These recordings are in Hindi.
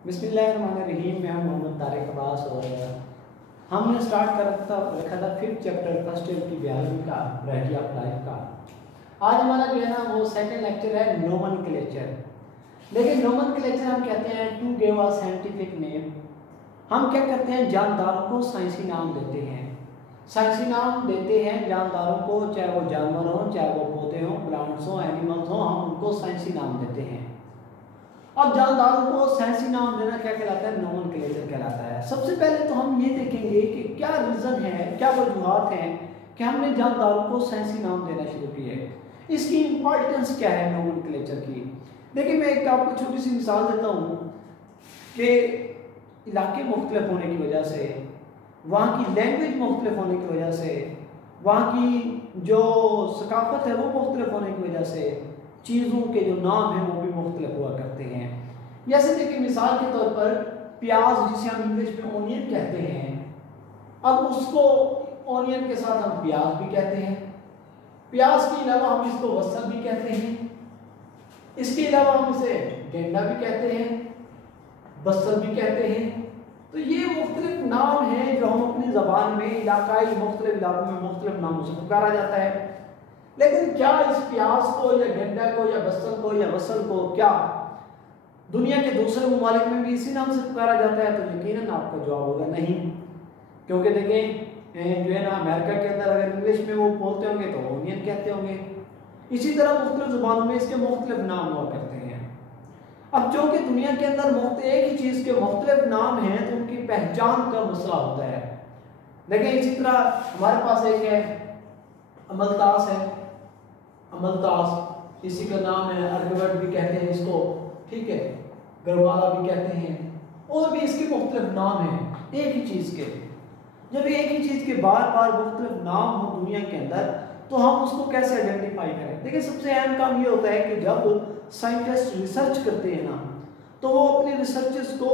बिस्मिल्लाहिर्रहमानिर्रहीम। मैं मोहम्मद तारिक अब्बास और हमने स्टार्ट कर रखा था 5th चैप्टर फर्स्ट ईयर की बियॉलॉजी का वैरायटी ऑफ लाइफ का। आज हमारा जो है ना वो सेकंड लेक्चर है नोमेनक्लेचर। लेकिन नोमेनक्लेचर हम कहते हैं to give a scientific name. हम क्या करते हैं, जानदारों को साइंसी नाम देते हैं। साइंसी नाम देते हैं जानदारों को, चाहे वो जानवर हों, चाहे वो पौधे हों, प्लांट्स हों, एनिमल्स हों, हम उनको साइंसी नाम देते हैं। अब जानदारों को साइंसी नाम देना क्या कहलाता है? नोमेनक्लेचर कहलाता है। सबसे पहले तो हम ये देखेंगे कि क्या रीज़न है, क्या वजूहात हैं कि हमने जानदारों को साइंसी नाम देना शुरू किए। इसकी इम्पोर्टेंस क्या है नोमेनक्लेचर की? देखिए, मैं एक आपको छोटी सी मिसाल देता हूँ कि इलाके मुख्तलिफ होने की वजह से, वहाँ की लैंग्वेज मुख्तलिफ होने की वजह से, वहाँ की जो सकाफत है वो मुख्तलिफ होने की वजह से चीज़ों के जो नाम हैं वो भी मुख्तलिफ हुआ करते हैं। जैसे देखिए, मिसाल के तौर पर प्याज, जिसे हम इंग्लिश में ओनियन कहते हैं, अब उसको ओनियन के साथ हम प्याज भी कहते हैं। प्याज के अलावा हम इसको वसल भी कहते हैं। इसके अलावा हम इसे गेंडा भी कहते हैं, बसल भी कहते हैं। तो ये मुख्तलिफ नाम हैं जो हम अपनी ज़बान में इलाकाई मुख्तलिफ इलाकों में मुख्तलिफ नामों से पुकारा जाता है। लेकिन क्या इस प्याज को या गेंडा को या बसल को या वसल को क्या दुनिया के दूसरे ममालिक में भी इसी नाम से पुकारा जाता है? तो यकीनन आपका जवाब होगा नहीं। क्योंकि देखें, जो है ना, अमेरिका के अंदर अगर इंग्लिश में वो बोलते होंगे तो ओनियन कहते होंगे। इसी तरह मुख्तलिफ ज़ुबानों में इसके मुख्तलिफ नाम हुआ करते हैं। अब जो कि दुनिया के अंदर एक ही चीज़ के मुख्तलिफ नाम हैं तो उनकी पहचान का मसला होता है। देखिए, इसी तरह हमारे पास एक है अमलतास है, अमलतास इसी का नाम है, अर्गवट भी कहते हैं इसको, ठीक है, गरवाला भी कहते हैं, और भी इसके मुख्तलिफ नाम हैं एक ही चीज़ के। जब एक ही चीज़ के बार बार मुख्तलिफ नाम हो दुनिया के अंदर तो हम उसको कैसे आइडेंटिफाई करें? देखिए, सबसे अहम काम ये होता है कि जब साइंटिस्ट रिसर्च करते हैं ना तो वो अपने रिसर्चेस को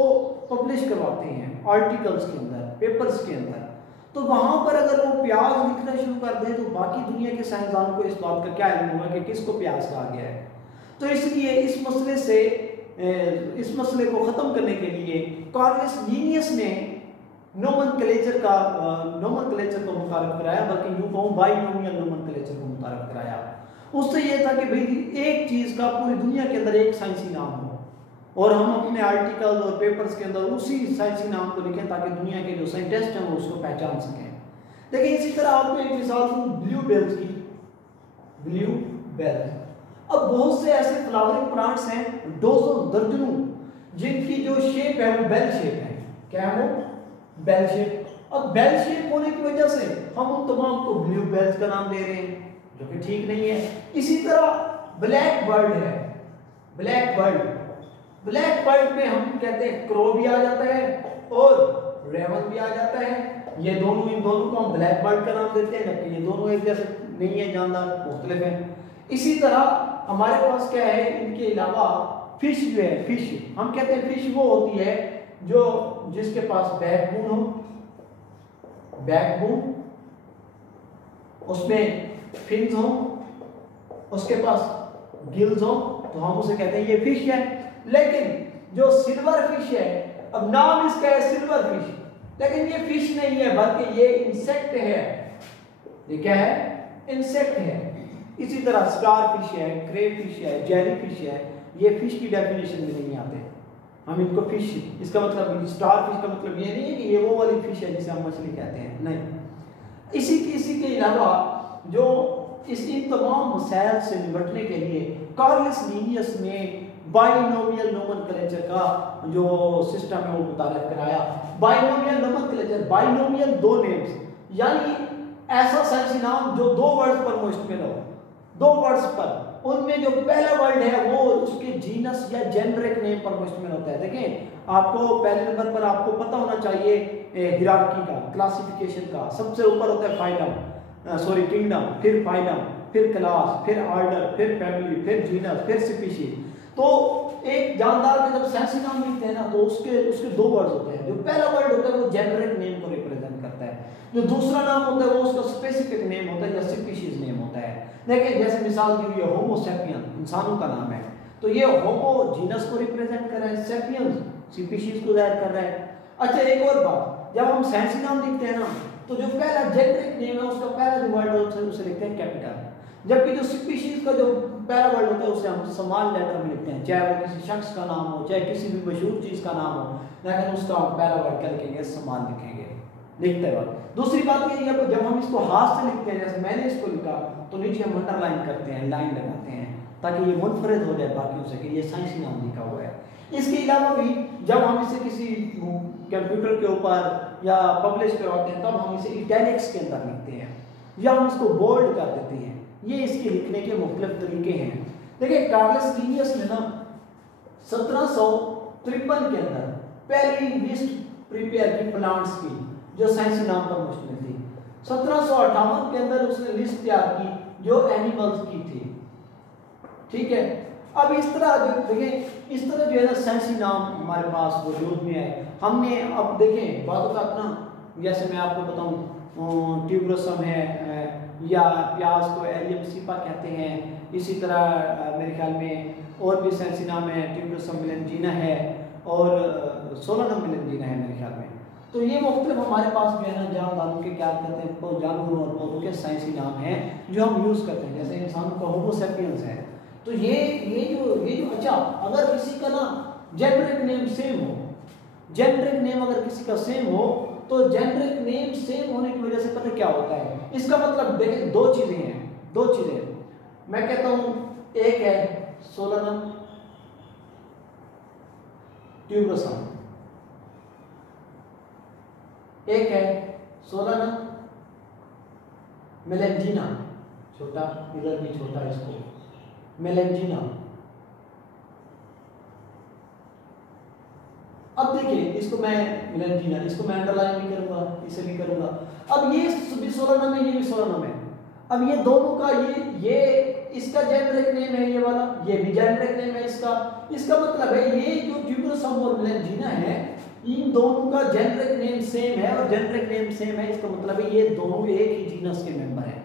पब्लिश करवाते हैं आर्टिकल्स के अंदर, पेपर्स के अंदर। तो वहाँ पर अगर वो प्याज लिखना शुरू कर दें तो बाकी दुनिया के साइंसदानों को इस बात का क्या इल्म होगा कि किसको प्याज कहा गया है। तो इसलिए इस मसले को ख़त्म करने के लिए कार्लस लीनियस ने नोमेनक्लेचर को मुतारफ़ कराया, बल्कि यूँ कहूँ बाइनोमियल नोमेनक्लेचर को मुतारफ़ कराया। उससे ये था कि भाई एक चीज़ का पूरी दुनिया के अंदर एक साइंसी नाम हो और हम अपने आर्टिकल और पेपर्स के अंदर उसी साइंसी नाम को लिखें ताकि दुनिया के जो साइंटिस्ट हैं वो उसको पहचान सकें। देखिए, इसी तरह आपको एक मिसाल दूँ ब्लू बेल्स की। ब्लू बेल्स, अब बहुत से ऐसे फ्लावरिंग प्लांट्स हैं, डोजों दर्जनों, जिनकी जो शेप है वो बेल शेप है। क्या है वो? Bell shape. अब बेल शेप होने की वजह से हम उन तमाम को ब्लू बेल्स का नाम दे रहे हैं, जो कि ठीक नहीं है। इसी तरह ब्लैक बर्ड है, ब्लैक बर्ड में हम कहते हैं क्रो भी आ जाता है और रेवन भी आ जाता है। इन दोनों को हम ब्लैक बर्ड का नाम देते हैं, जबकि ये दोनों एक जैसे नहीं है, जानदार मुख्तलिफ हैं। इसी तरह हमारे पास क्या है, इनके अलावा फिश जो है, फिश हम कहते हैं फिश वो होती है जो जिसके पास बैकबोन हो, बैकबोन, उसमें फिन्स हो, उसके पास गिल्स हो, तो हम उसे कहते हैं ये फिश है। लेकिन जो सिल्वर फिश है, अब नाम इसका है सिल्वर फिश, लेकिन ये फिश नहीं है बल्कि ये इंसेक्ट है। ये क्या है? इंसेक्ट है। इसी तरह स्टार फिश है, क्रे फिश है, जेली फिश है, ये फिश की डेफिनेशन में नहीं आते। हम इनको फिश, इसका मतलब स्टार फिश का मतलब ये नहीं है कि ये वो वाली फिश है जिसे हम मछली कहते हैं, नहीं। इसी के अलावा जो इन तमाम मसाइल से निपटने के लिए कार्लस लीनियस ने बाइनोमियल नोमेनक्लेचर का जो सिस्टम है वो मुतारफ़ कराया। बाइनोमियल नोमेनक्लेचर, बाइनोमियल दो नेम्स, यानी ऐसा साइंसी नाम जो दो वर्ड्स पर मुश्तमिल हो, दो वर्ड्स पर, उनमें जो पहला वर्ड है वो उसके जीनस या जेनरिक नेम पर मुश्तमिल होता है। देखें, आपको पहले नंबर पर आपको पता होना चाहिए हिरार्की का, क्लासिफिकेशन का। सबसे ऊपर होता है किंगडम, फिर फाइलम, फिर क्लास, फिर ऑर्डर, फिर फैमिली, फिर जीनस, फिर स्पीशीज। तो एक जानदार में जब साइंसी नाम लिखते हैं ना तो उसके दो वर्ड्स होते हैं। जो पहला वर्ड होता है वो जेनरिक नेम को रिप्रेजेंट करता है, जो दूसरा नाम होता है वो उसका स्पेसिफिक नेम होता है या स्पीशीज नेम होता है। देखिए, जैसे मिसाल दी हुई है होमो सैपियन, इंसानों का नाम है, तो ये होमो जीनस को रिप्रेजेंट कर रहा है, सैपियंस स्पीशीज को जाहिर कर रहा है। अच्छा एक और बात, जब हम साइंसी नाम लिखते हैं ना तो जो पहला जेनेरिक नेम है उसका पहला जो वर्ड होता है उसे लिखते हैं कैपिटल, जबकि जो स्पीशीज का जो पहला वर्ड होता है उसे हम स्मॉल लेटर में लिखते हैं, चाहे वो किसी शख्स का नाम हो चाहे किसी भी मशहूर चीज़ का नाम हो, लेकिन उसका हम पहला वर्ड क्या लिखेंगे, स्मॉल लिखेंगे, लिखते वक्त। दूसरी बात ये है जब हम इसको हाथ से लिखते हैं, जैसे मैंने इसको लिखा तो नीचे हम अंडरलाइन करते हैं, लाइन लगाते हैं ताकि ये मुनफरिद हो जाए बाकियों से कि ये साइंसी नाम लिखा हुआ है। इसके अलावा भी जब हम इसे किसी कंप्यूटर के ऊपर या पब्लिश करवाते हैं तब हम इसे इटैलिक्स के अंदर लिखते हैं या हम इसको बोल्ड कर देते हैं। ये इसके लिखने के मुख्तलिफ तरीके हैं। देखिए कार्लस लीनियस ने ना 1753 के अंदर पहली लिस्ट प्रिपेयर की प्लांट्स की जो साइंसी नाम पर मुश्तमिल थी। 1758 के अंदर उसने लिस्ट तैयार की जो एनिमल्स की थी, ठीक है। अब इस तरह जो देखिए इस तरह जो है ना साइंसी नाम हमारे पास वजूद में है। हमने अब देखें बातों का अपना, जैसे मैं आपको बताऊं ट्यूबरोसम है या प्याज को एलियम सीपा कहते हैं, इसी तरह मेरे ख्याल में और भी साइंसी नाम है, ट्यूबरोसम मिलेंजीना है और सोलानम मिलेंजीना है मेरे ख्याल में। तो ये मुख्तलिफ हमारे पास जो है ना जानदारों के क्या कहते हैं जानवरों और पौधों के साइंसी नाम हैं जो हम यूज़ करते हैं। जैसे इंसान का होमो सेपियंस है, तो ये जो अच्छा अगर किसी का ना जेनरिक नेम सेम हो, जेनरिक नेम अगर किसी का सेम हो तो जेनरिक नेम सेम होने की वजह से पता क्या होता है, इसका मतलब देखिए दो चीज़ें मैं कहता हूँ, एक है सोलानम ट्यूबरोसम, एक है सोलानम मेलेंजीना, छोटा इधर भी छोटा इसको मेलेंजीना। अब देखिए इसको मैं मेलेंजीना, इसको मैं अंडरलाइन भी करूंगा, इसे भी करूंगा। अब ये भी सोलानम है, ये भी सोलानम है। अब ये दोनों का ये इसका जेनेरिक नेम है ये वाला, ये भी जेनेरिक नेम है इसका। इसका मतलब है ये जो ट्यूबरोसम और मेलेंजीना है इन दोनों का जेनेरिक नेम सेम है, और जेनेरिक नेम सेम है इसका मतलब है ये दोनों एक ही जीनस के मेंबर हैं।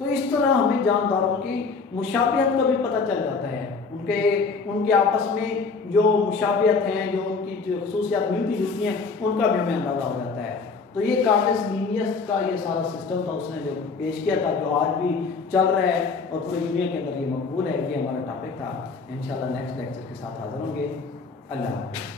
तो इस तरह हमें जानदारों की मुशाबियत का भी पता चल जाता है, उनके आपस में जो मुशाबियत हैं, जो उनकी जो खसूसियात मिलती जुलती हैं, उनका भी हमें अंदाज़ा हो जाता है। तो ये कार्लस लीनियस का ये सारा सिस्टम था, उसने जो पेश किया था, जो आज भी चल रहा है और पूरी दुनिया के अंदर ये मकबूल है। ये हमारा टॉपिक था। इंशाल्लाह नेक्स्ट लेक्चर के साथ हाजिर होंगे। अल्लाह हाफ़िज़।